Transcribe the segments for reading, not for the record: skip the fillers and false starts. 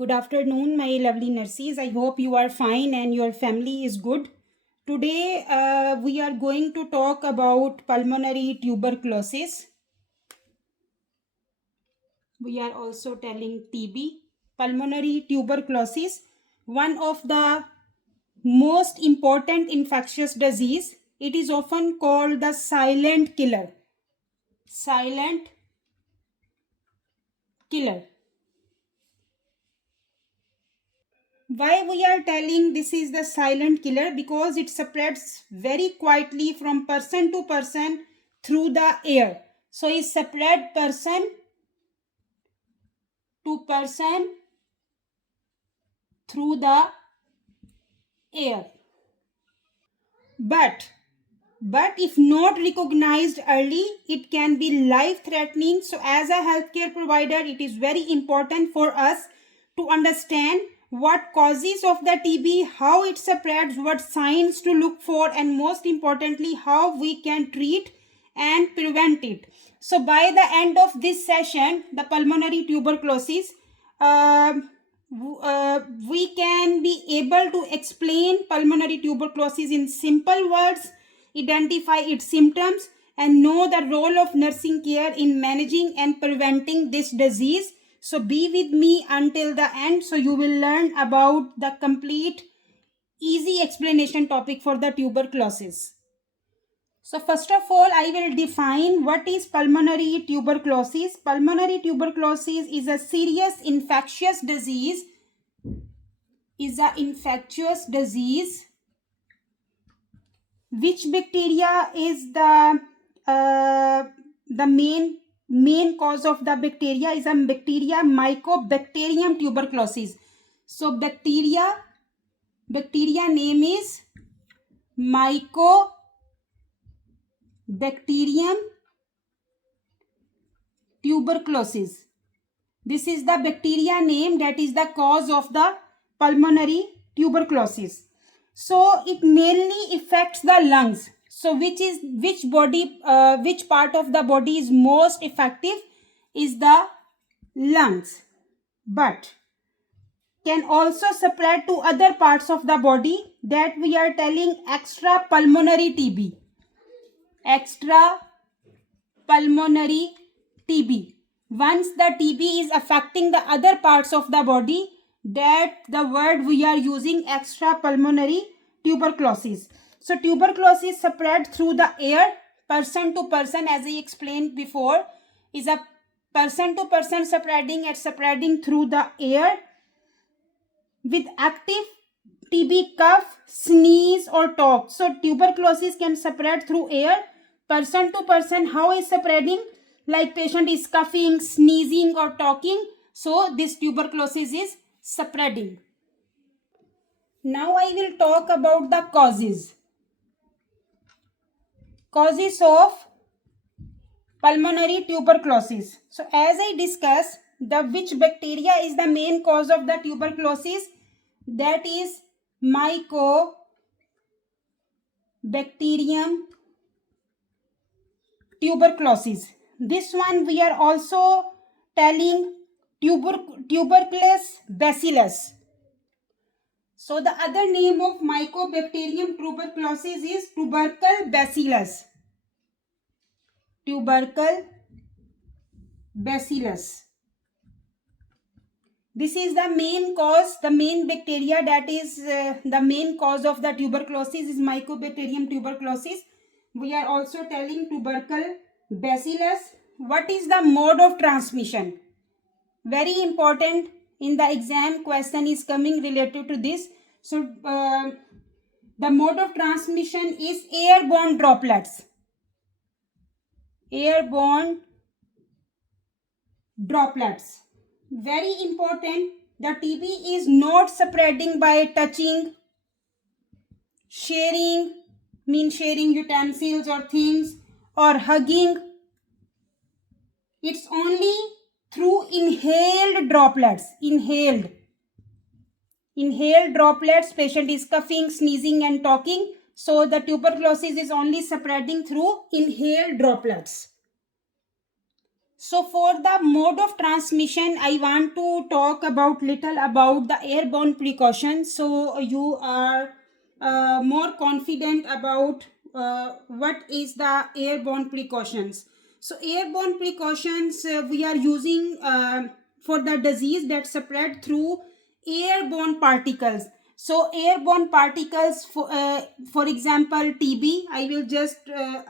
Good afternoon, my lovely nurses. I hope you are fine and your family is good. Today, we are going to talk about pulmonary tuberculosis. We are also telling TB. Pulmonary tuberculosis, one of the most important infectious disease. It is often called the silent killer. Silent killer. Why we are telling this is the silent killer? Because it spreads very quietly from person to person through the air. So it spread person to person through the air. But if not recognized early, it can be life threatening. So as a healthcare provider, it is very important for us to understand what causes of the TB, how it spreads, what signs to look for, and most importantly, how we can treat and prevent it. So by the end of this session, the pulmonary tuberculosis, we can be able to explain pulmonary tuberculosis in simple words, identify its symptoms, and know the role of nursing care in managing and preventing this disease. So be with me until the end, so you will learn about the complete easy explanation topic for the tuberculosis. So first of all, I will define what is pulmonary tuberculosis. Pulmonary tuberculosis is a serious infectious disease. Which bacteria is the main cause of the bacteria is a bacteria Mycobacterium tuberculosis. So bacteria name is Mycobacterium tuberculosis. This is the bacteria name that is the cause of the pulmonary tuberculosis. So it mainly affects the lungs. So which part of the body is most effective is the lungs, but can also spread to other parts of the body, that we are telling extra pulmonary TB. Extra pulmonary TB. Once the TB is affecting the other parts of the body, that the word we are using extra pulmonary tuberculosis. So tuberculosis spread through the air, person to person, as I explained before, is a person to person spreading through the air with active TB cough, sneeze or talk. So tuberculosis can spread through air, person to person. How is spreading? Like patient is coughing, sneezing or talking. So this tuberculosis is spreading. Now I will talk about the causes. Causes of pulmonary tuberculosis. So as I discussed, which bacteria is the main cause of the tuberculosis? That is Mycobacterium tuberculosis. This one we are also telling tuberculous bacillus. So the other name of Mycobacterium tuberculosis is tubercle bacillus. Tubercle bacillus. This is the main cause, the main bacteria that is the main cause of the tuberculosis is Mycobacterium tuberculosis. We are also telling tubercle bacillus. What is the mode of transmission? Very important, in the exam question is coming related to this. So the mode of transmission is airborne droplets. Airborne droplets. Very important, the TB is not spreading by touching, sharing utensils or things, or hugging. It's only through inhaled droplets. Inhaled droplets, patient is coughing, sneezing and talking. So the tuberculosis is only spreading through inhaled droplets. So for the mode of transmission, I want to talk about little about the airborne precautions. So you are more confident about what is the airborne precautions. So airborne precautions we are using for the disease that spread through airborne particles. So airborne particles, for example, TB. I will just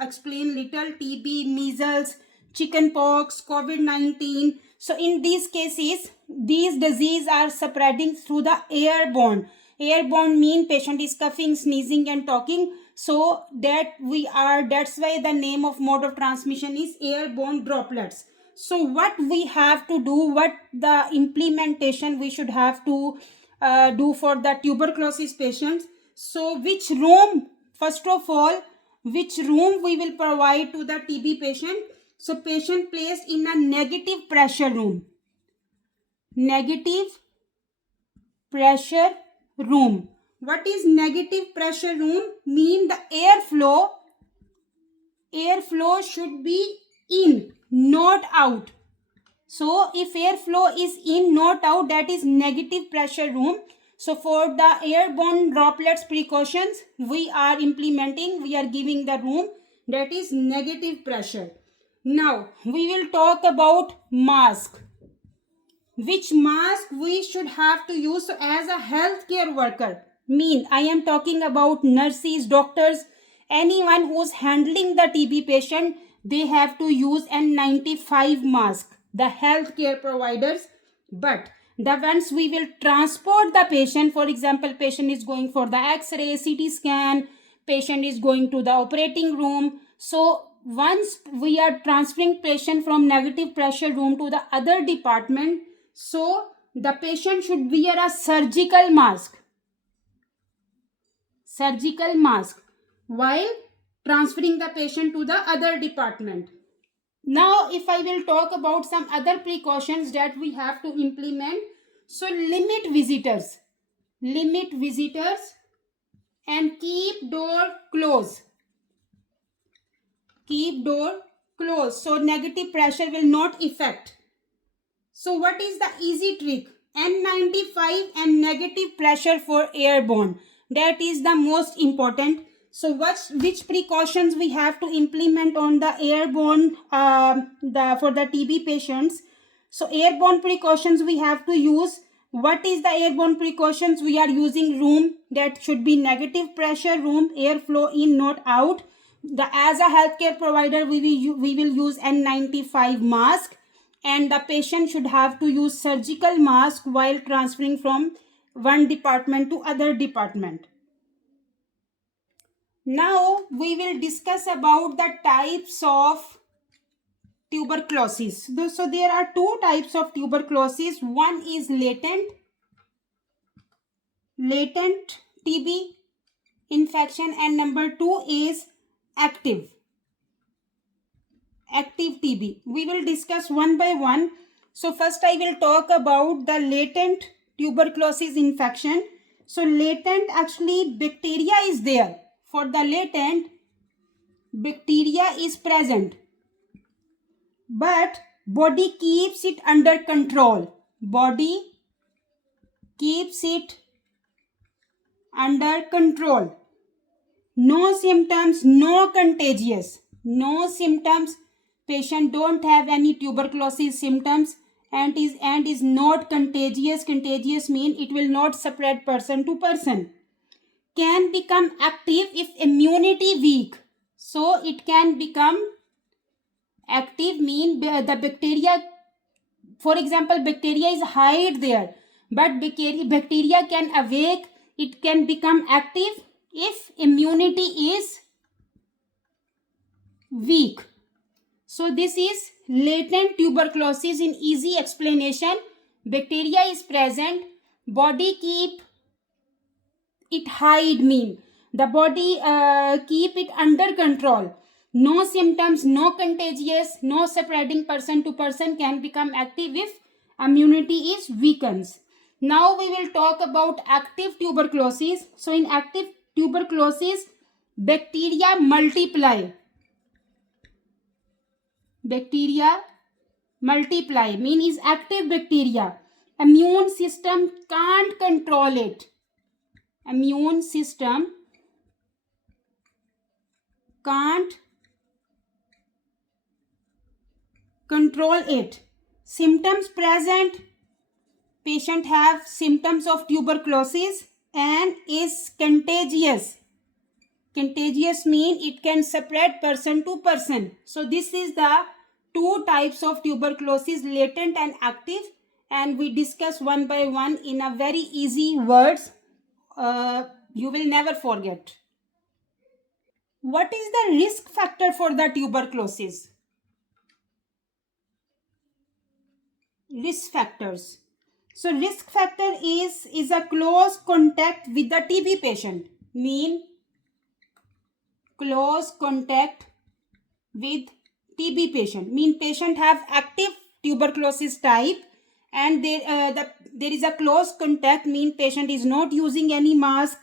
explain little. TB, measles, chickenpox, COVID-19. So in these cases, these diseases are spreading through the airborne. Airborne mean patient is coughing, sneezing and talking. So that's why the name of mode of transmission is airborne droplets. So what we have to do, what the implementation we should have to do for the tuberculosis patients. So which room, first of all, which room we will provide to the TB patient? So patient placed in a negative pressure room. Negative pressure room. What is negative pressure room? Mean the airflow should be in, not out. So if airflow is in, not out, that is negative pressure room. So for the airborne droplets precautions we are implementing, we are giving the room that is negative pressure. Now we will talk about mask. Which mask we should have to use? So as a healthcare worker, I am talking about nurses, doctors, anyone who's handling the TB patient, they have to use N95 mask, the healthcare providers. But the ones we will transport the patient, for example, patient is going for the X-ray, CT scan, patient is going to the operating room. So once we are transferring patient from negative pressure room to the other department, so the patient should wear a surgical mask while transferring the patient to the other department. Now if I will talk about some other precautions that we have to implement. So limit visitors and keep door closed. So negative pressure will not affect. So what is the easy trick? N95 and negative pressure for airborne. That is the most important. So which precautions we have to implement on the airborne for the TB patients? So airborne precautions we have to use. What is the airborne precautions? We are using room that should be negative pressure room, airflow in, not out. As a healthcare provider, we will use N95 mask, and the patient should have to use surgical mask while transferring from one department to other department. Now we will discuss about the types of tuberculosis. So there are two types of tuberculosis. One is latent TB infection, and number two is active TB. We will discuss one by one. So first I will talk about the latent tuberculosis infection. So latent, actually bacteria is there. For the latent, bacteria is present, but body keeps it under control. Body keeps it under control. No symptoms, no contagious. No symptoms. Patient don't have any tuberculosis symptoms and is not contagious. Contagious mean it will not spread person to person. Can become active if immunity weak. So it can become active mean the bacteria, for example, bacteria is hide there, but bacteria can awake. It can become active if immunity is weak. So this is latent tuberculosis in easy explanation. Bacteria is present, body keep it hide mean the body keep it under control. No symptoms, no contagious, no spreading person to person, can become active if immunity is weakens. Now we will talk about active tuberculosis. So in active tuberculosis, bacteria multiply. Bacteria multiply, mean is active bacteria. Immune system can't control it. Immune system can't control it. Symptoms present, patient have symptoms of tuberculosis and is contagious. Contagious mean it can spread person to person. So this is the two types of tuberculosis, latent and active, and we discuss one by one in a very easy words. You will never forget. What is the risk factor for the tuberculosis? Risk factors. So risk factor is a close contact with the TB patient. Mean close contact with TB patient. Mean patient have active tuberculosis type and there is a close contact. Mean patient is not using any mask.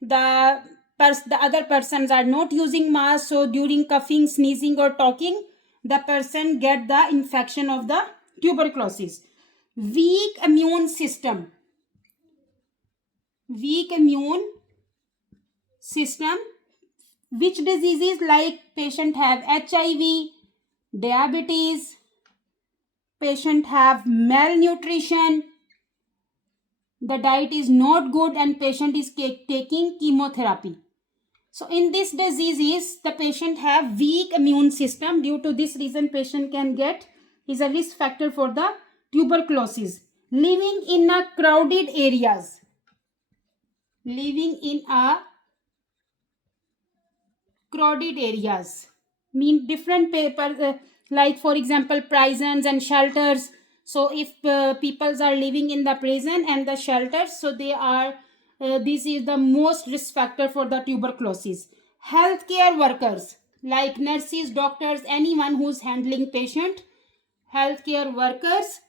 The other persons are not using mask. So during coughing, sneezing or talking, the person get the infection of the tuberculosis. Weak immune system. Weak immune system. Which diseases like patient have HIV, diabetes, patient have malnutrition, the diet is not good and patient is taking chemotherapy. So in these diseases, the patient have weak immune system. Due to this reason, patient can get is a risk factor for the tuberculosis. Living in a crowded areas. Living in a crowded areas mean different paper like for example prisons and shelters. So if peoples are living in the prison and the shelters, so they are this is the most risk factor for the tuberculosis. Healthcare workers like nurses, doctors, anyone who's handling patient. Healthcare workers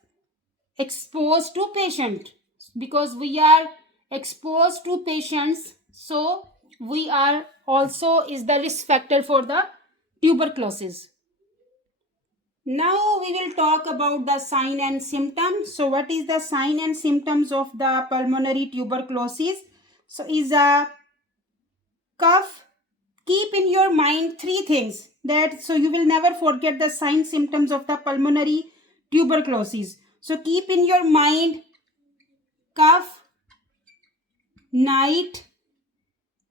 exposed to patient, because we are exposed to patients, so we are also is the risk factor for the tuberculosis. Now we will talk about the sign and symptoms. So what is the sign and symptoms of the pulmonary tuberculosis? So is a cough. Keep in your mind three things that so you will never forget the sign symptoms of the pulmonary tuberculosis. So keep in your mind cough, night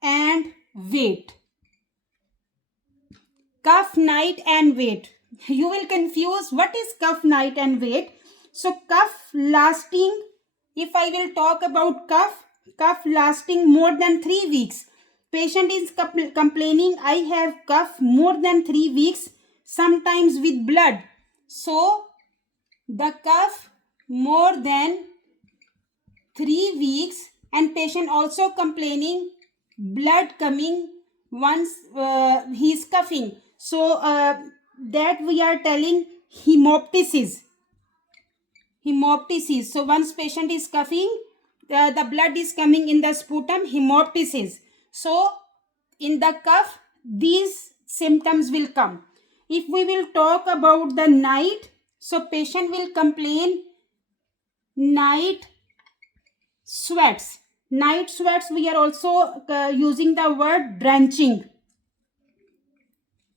and wait. Cough, night and wait. You will confuse what is cough, night and wait. So cough lasting, if I will talk about cough lasting more than 3 weeks. Patient is complaining, I have cough more than 3 weeks, sometimes with blood. So the cough more than 3 weeks and patient also complaining blood coming once he is coughing. So that we are telling hemoptysis. Hemoptysis. So once patient is coughing, the blood is coming in the sputum, hemoptysis. So in the cough, these symptoms will come. If we will talk about the night, so patient will complain night sweats. Night sweats, we are also using the word drenching.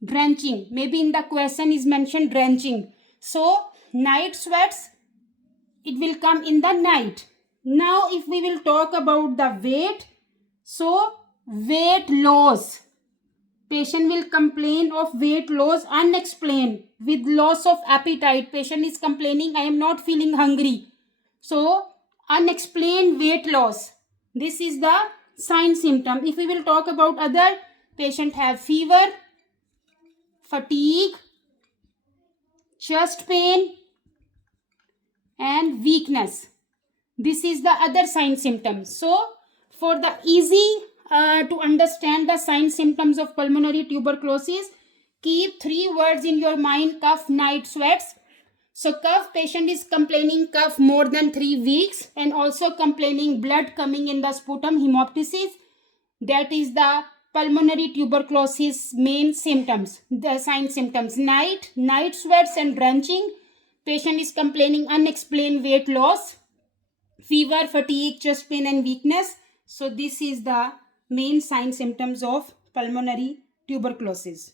Drenching. Maybe in the question is mentioned drenching. So night sweats, it will come in the night. Now if we will talk about the weight, so weight loss. Patient will complain of weight loss unexplained with loss of appetite. Patient is complaining, I am not feeling hungry. So unexplained weight loss. This is the sign symptom. If we will talk about other, patient have fever, fatigue, chest pain and weakness. This is the other sign symptoms. So for the easy to understand the sign symptoms of pulmonary tuberculosis, keep 3 words in your mind: cough, night sweats. So cough, patient is complaining cough more than 3 weeks and also complaining blood coming in the sputum, hemoptysis. That is the pulmonary tuberculosis main symptoms, the sign symptoms. Night sweats and drenching. Patient is complaining unexplained weight loss, fever, fatigue, chest pain and weakness. So this is the main sign symptoms of pulmonary tuberculosis.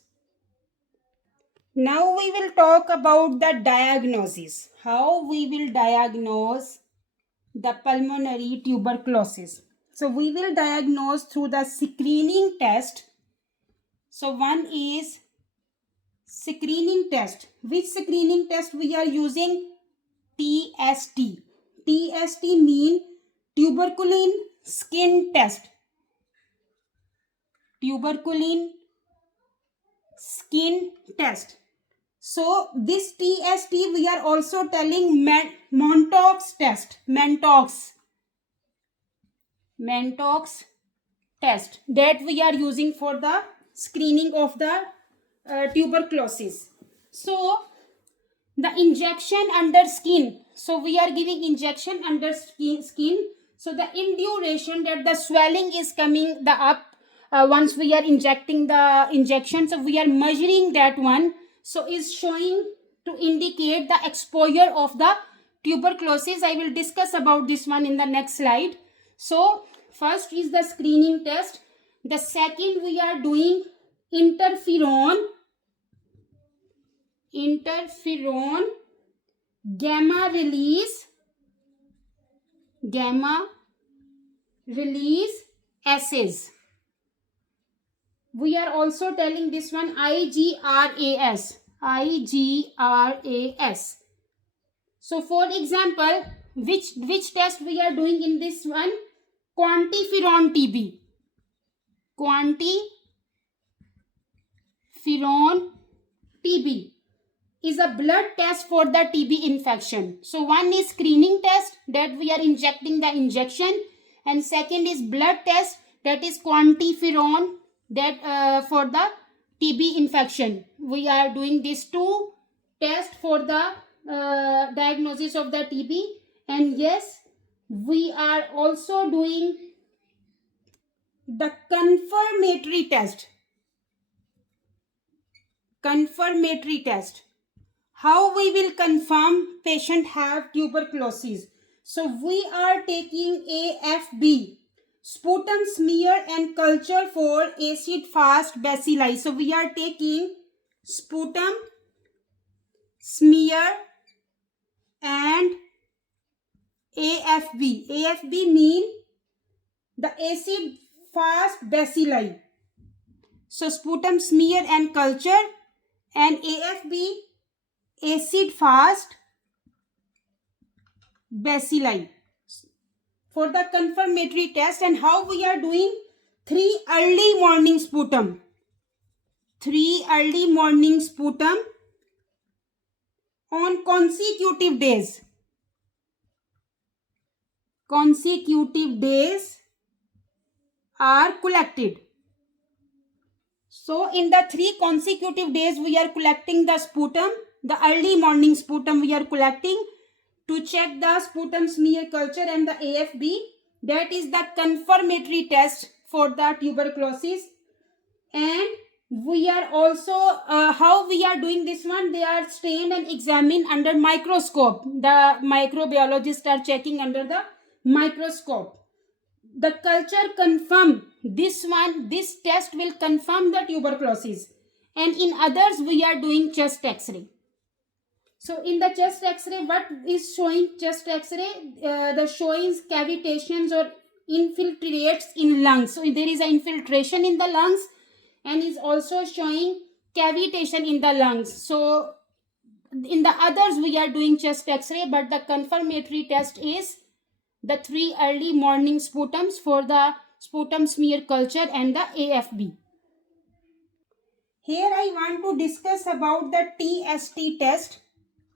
Now we will talk about the diagnosis. How we will diagnose the pulmonary tuberculosis. So we will diagnose through the screening test. So one is screening test. Which screening test we are using? TST. TST mean tuberculin skin test. Tuberculin skin test. So this TST we are also telling Mantoux test. Mantoux test that we are using for the screening of the tuberculosis. So the injection under skin. So we are giving injection under skin. So the in duration that the swelling is coming the up once we are injecting the injection. So we are measuring that one. So is showing to indicate the exposure of the tuberculosis. I will discuss about this one in the next slide. So first is the screening test. The second we are doing interferon gamma release assays. We are also telling this one IGRAS. So for example, which test we are doing in this one? Quantiferon TB. Quantiferon TB is a blood test for the TB infection. So one is screening test that we are injecting the injection, and second is blood test that is quantiferon that for the TB infection. We are doing these two tests for the diagnosis of the TB, and yes, we are also doing the confirmatory test. How we will confirm patient have tuberculosis? So we are taking AFB, sputum smear and culture for acid fast bacilli. So we are taking sputum smear and AFB. AFB mean the acid fast bacilli. So sputum smear and culture, and AFB acid fast bacilli for the confirmatory test. And how we are doing? 3 early morning sputum. 3 early morning sputum on consecutive days. Consecutive days are collected. So in the 3 consecutive days we are collecting the sputum. The early morning sputum we are collecting to check the sputum smear culture and the AFB. That is the confirmatory test for the tuberculosis. And we are also, how we are doing this one? They are stained and examined under microscope. The microbiologists are checking under the microscope. The culture confirm this one. This test will confirm the tuberculosis. And in others we are doing chest x-ray. So in the chest x-ray, what is showing chest x-ray? The showing cavitations or infiltrates in lungs. So there is an infiltration in the lungs and is also showing cavitation in the lungs. So in the others we are doing chest x-ray, but the confirmatory test is the 3 early morning sputums for the sputum smear culture and the AFB. Here I want to discuss about the TST test,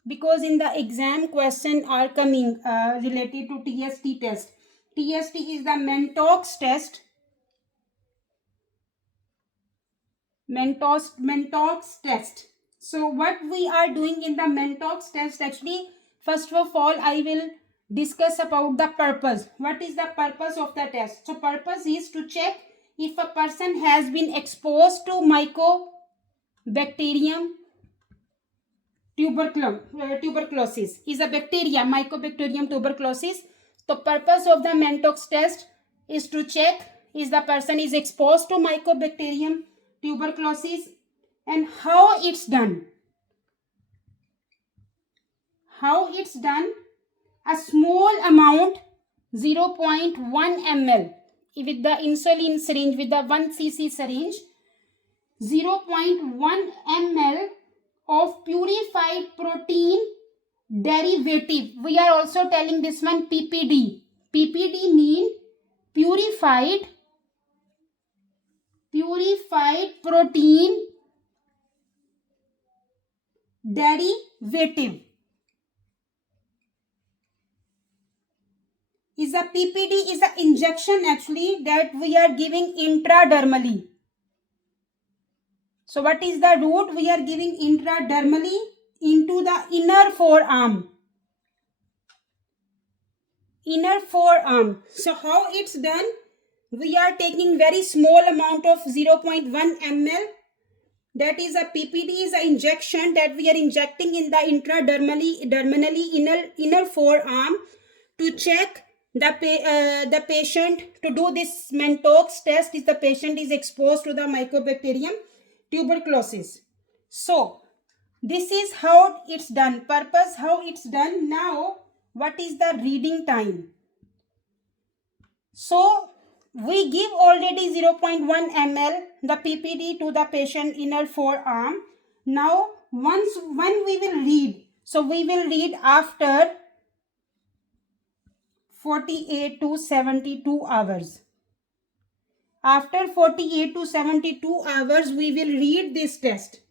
because in the exam question are coming related to TST test. TST is the Mantoux test. Mantoux test. So what we are doing in the Mantoux test, actually, first of all, I will discuss about the purpose. What is the purpose of the test? So purpose is to check if a person has been exposed to Mycobacterium tuberculosis is a bacteria, Mycobacterium tuberculosis. The purpose of the Mantoux test is to check is the person is exposed to Mycobacterium tuberculosis and how it's done. How it's done? A small amount, 0.1 ml, with the insulin syringe, with the 1 cc syringe, 0.1 ml of purified protein derivative. We are also telling this one PPD. PPD mean purified protein derivative. Is a PPD is an injection actually that we are giving intradermally. So what is the route? We are giving intradermally into the inner forearm. Inner forearm. So how it's done? We are taking very small amount of 0.1 ml. That is a PPD is an injection that we are injecting in the intradermally inner forearm to check the patient, to do this Mantoux test if the patient is exposed to the Mycobacterium tuberculosis. So this is how it's done. Purpose how it's done. Now what is the reading time? So we give already 0.1 ml the PPD to the patient inner forearm. Now when we will read, so we will read after 48 to 72 hours. After 48 to 72 hours, we will read this test.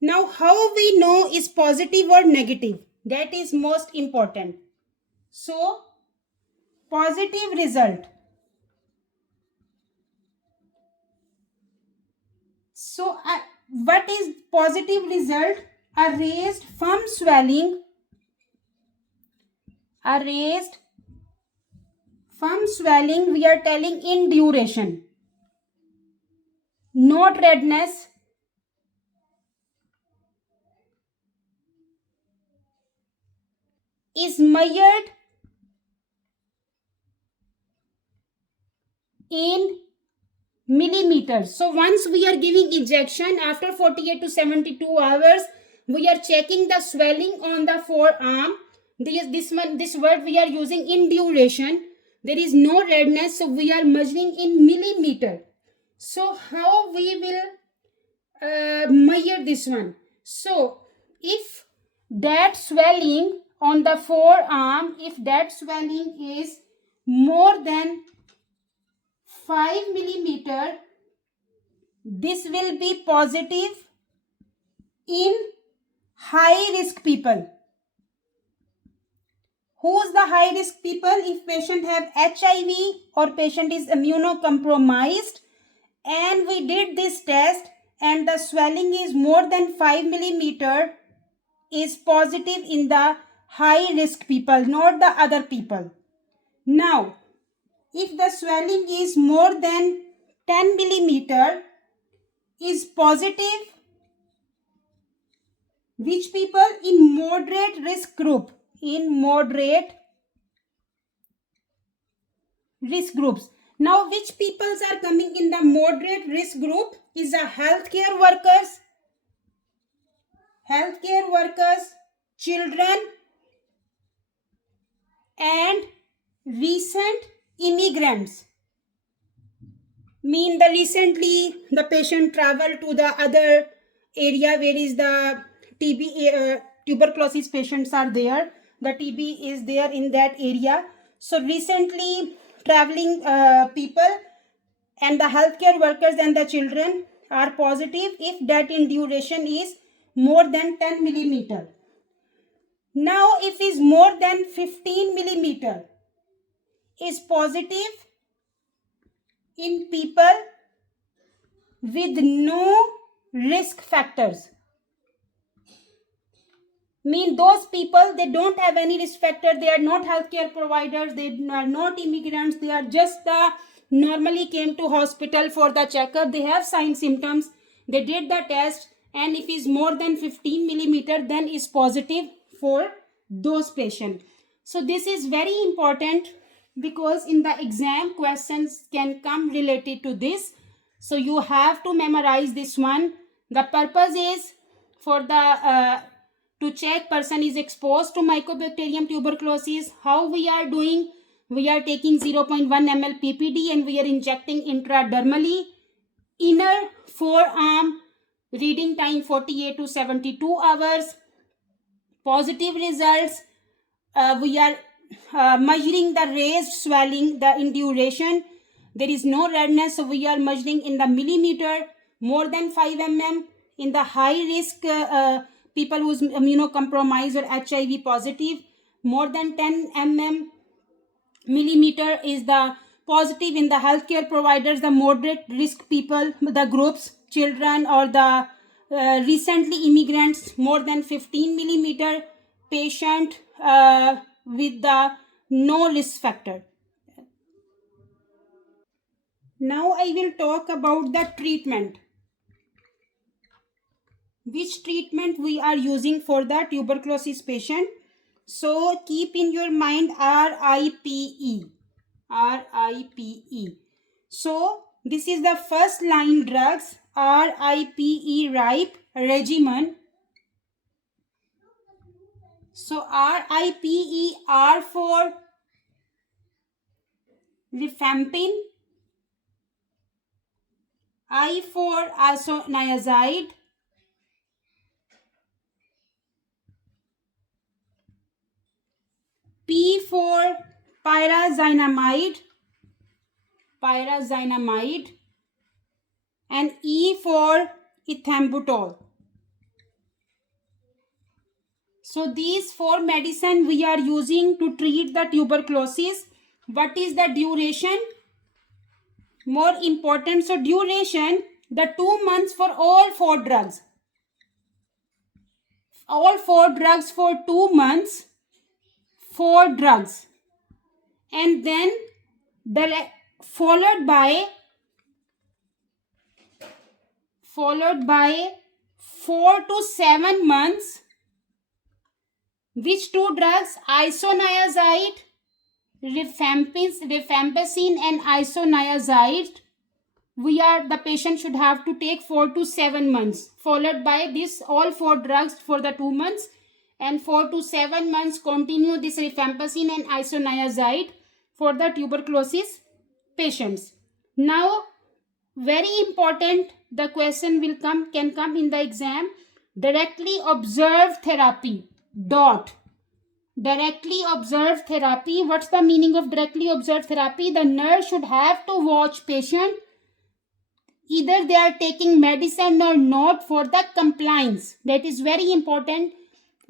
Now, how we know is positive or negative? That is most important. So, positive result. So, what is positive result? A raised firm swelling. A raised firm swelling, we are telling in duration. Not redness. Is measured in millimeters. So once we are giving injection, after 48 to 72 hours, we are checking the swelling on the forearm. This word we are using in duration. There is no redness, so we are measuring in millimeter. So how we will measure this one? So if that swelling on the forearm, if that swelling is more than 5 millimeter, this will be positive in high risk people. Who's the high risk people? If patient have HIV or patient is immunocompromised and we did this test and the swelling is more than 5 millimeter, is positive in the high risk people, not the other people. Now, if the swelling is more than 10 millimeter, is positive which people? In moderate risk group. In moderate risk groups. Now, which peoples are coming in the moderate risk group? Is the healthcare workers, children, and recent immigrants. Mean the recently the patient traveled to the other area where is the TB tuberculosis patients are there. The TB is there in that area. So recently traveling people and the healthcare workers and the children are positive if that in duration is more than 10 millimeter. Now if is more than 15 millimeter, is positive in people with no risk factors. Mean those people, they don't have any risk factor, they are not healthcare providers, they are not immigrants, they are just normally came to hospital for the checkup, they have sign symptoms, they did the test and if is more than 15 millimeter, then is positive for those patients. So this is very important because in the exam questions can come related to this. So you have to memorize this one. The purpose is for the to check person is exposed to Mycobacterium tuberculosis. How we are doing? We are taking 0.1 ml PPD and we are injecting intradermally. Inner forearm, reading time 48 to 72 hours. Positive results. We are measuring the raised swelling in duration. There is no redness, so we are measuring in the millimeter, more than 5 mm. In the high risk people who's immunocompromised or HIV positive, more than 10 millimeter is the positive. In the healthcare providers, the moderate risk people, the groups, children or the recently immigrants, more than 15 millimeter. Patient with the no risk factor. Now I will talk about the treatment. Which treatment we are using for the tuberculosis patient. So keep in your mind RIPE. RIPE. So this is the first line drugs, RIPE, RIPE regimen. So RIPE, R for rifampin, I for isoniazid, P for pyrazinamide, and E for ethambutol. So these four medicine we are using to treat the tuberculosis. What is the duration? More important. So duration, the 2 months for all four drugs. All four drugs for 2 months. 4 drugs. And then followed by 4 to 7 months. Which 2 drugs? Isoniazid, rifampicin and isoniazid. The patient should have to take 4 to 7 months. Followed by this all 4 drugs for the 2 months. And 4 to 7 months continue this rifampicin and isoniazid for the tuberculosis patients. Now, very important, the question can come in the exam. Directly observed therapy. Directly observed therapy. What's the meaning of directly observed therapy? The nurse should have to watch patient. Either they are taking medicine or not for the compliance. That is very important.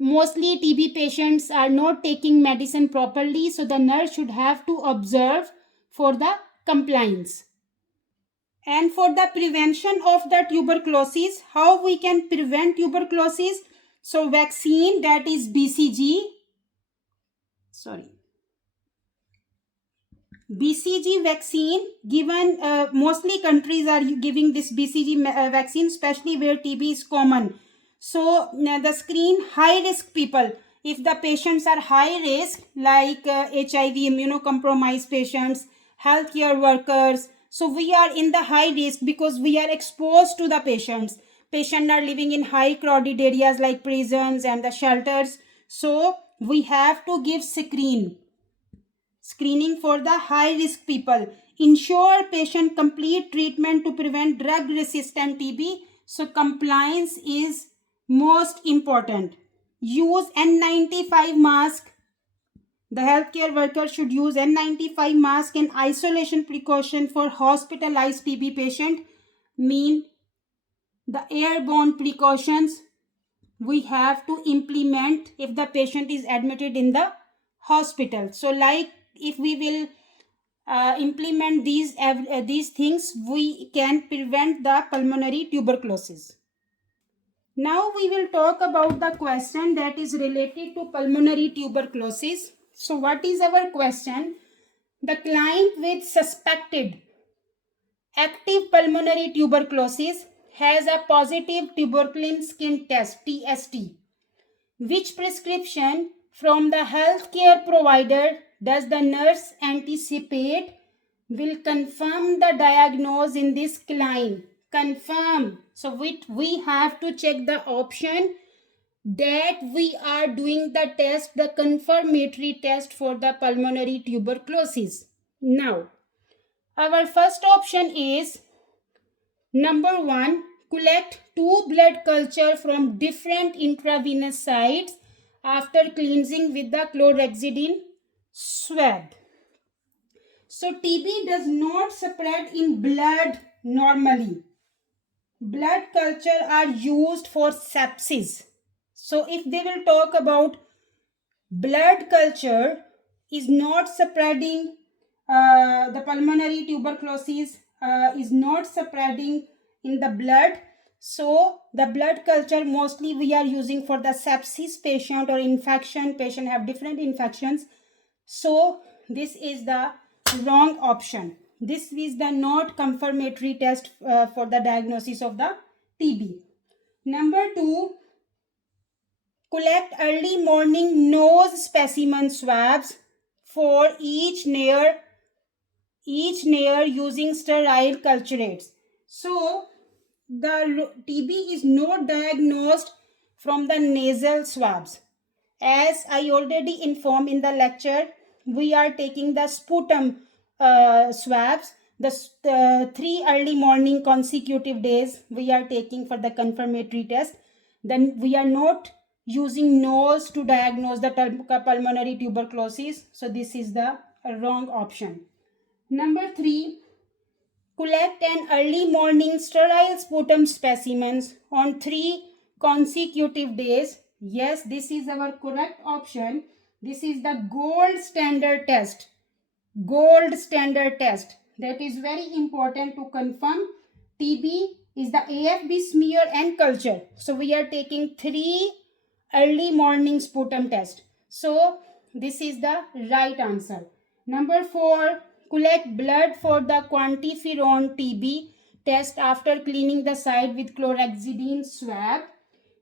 Mostly TB patients are not taking medicine properly. So the nurse should have to observe for the compliance. And for the prevention of the tuberculosis, how we can prevent tuberculosis? So vaccine, that is BCG. BCG vaccine given, mostly countries are giving this BCG vaccine, especially where TB is common. So the screen high risk people. If the patients are high risk like HIV, immunocompromised patients, healthcare workers, so we are in the high risk because we are exposed to the patients. Patients are living in high crowded areas like prisons and the shelters. So we have to give screening for the high risk people. Ensure patient complete treatment to prevent drug resistant TB. So compliance is most important. Use N95 mask. The healthcare worker should use N95 mask and isolation precaution for hospitalized TB patient. Mean the airborne precautions we have to implement if the patient is admitted in the hospital. So like if we will implement these things, we can prevent the pulmonary tuberculosis. Now we will talk about the question that is related to pulmonary tuberculosis. So what is our question? The client with suspected active pulmonary tuberculosis has a positive tuberculin skin test, TST. Which prescription from the healthcare provider does the nurse anticipate will confirm the diagnosis in this client? Confirm. So we have to check the option that we are doing the test, the confirmatory test for the pulmonary tuberculosis. Now, our first option is number 1, collect 2 blood culture from different intravenous sites after cleansing with the chlorhexidine swab. So TB does not spread in blood normally. Blood culture are used for sepsis. So if they will talk about blood culture is not spreading, the pulmonary tuberculosis is not spreading in the blood. So the blood culture mostly we are using for the sepsis patient or infection patient have different infections. So this is the wrong option. This is the not confirmatory test for the diagnosis of the TB. Number 2, collect early morning nose specimen swabs for each nair using sterile culturates. So the TB is not diagnosed from the nasal swabs. As I already informed in the lecture, we are taking the sputum swabs, the 3 early morning consecutive days we are taking for the confirmatory test. Then we are not using nose to diagnose the pulmonary tuberculosis. So this is the wrong option. Number 3, collect an early morning sterile sputum specimens on 3 consecutive days. Yes, this is our correct option. This is the gold standard test. Gold standard test. That is very important to confirm. TB is the AFB smear and culture. So we are taking 3 early morning sputum test. So this is the right answer. Number 4, collect blood for the quantiferon TB test after cleaning the site with chlorhexidine swab.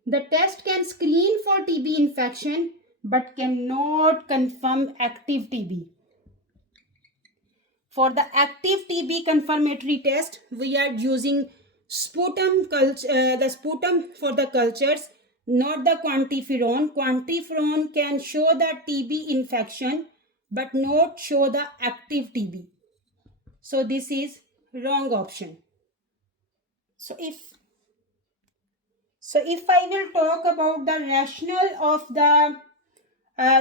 The test can screen for TB infection but cannot confirm active TB. For the active TB confirmatory test, we are using sputum the sputum for the cultures, not the quantiferon. Quantiferon can show the TB infection but not show the active TB. So this is wrong option. So if I will talk about the rationale of the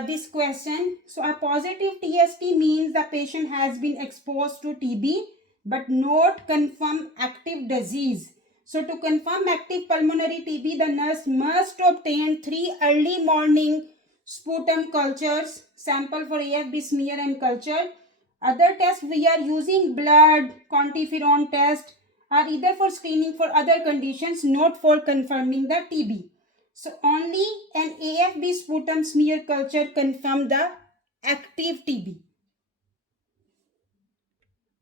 this question, so a positive TST means the patient has been exposed to TB but not confirm active disease. So to confirm active pulmonary TB, the nurse must obtain 3 early morning sputum cultures, sample for AFB smear and culture. Other tests we are using blood, quantiferon test are either for screening for other conditions, not for confirming the TB. So only an AFB sputum smear culture confirm the active TB.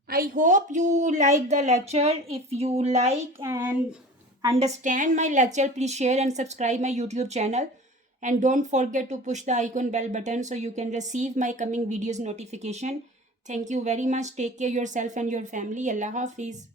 I hope you like the lecture. If you like and understand my lecture, please share and subscribe my YouTube channel. And don't forget to push the icon bell button so you can receive my coming videos notification. Thank you very much. Take care of yourself and your family. Allah Hafiz.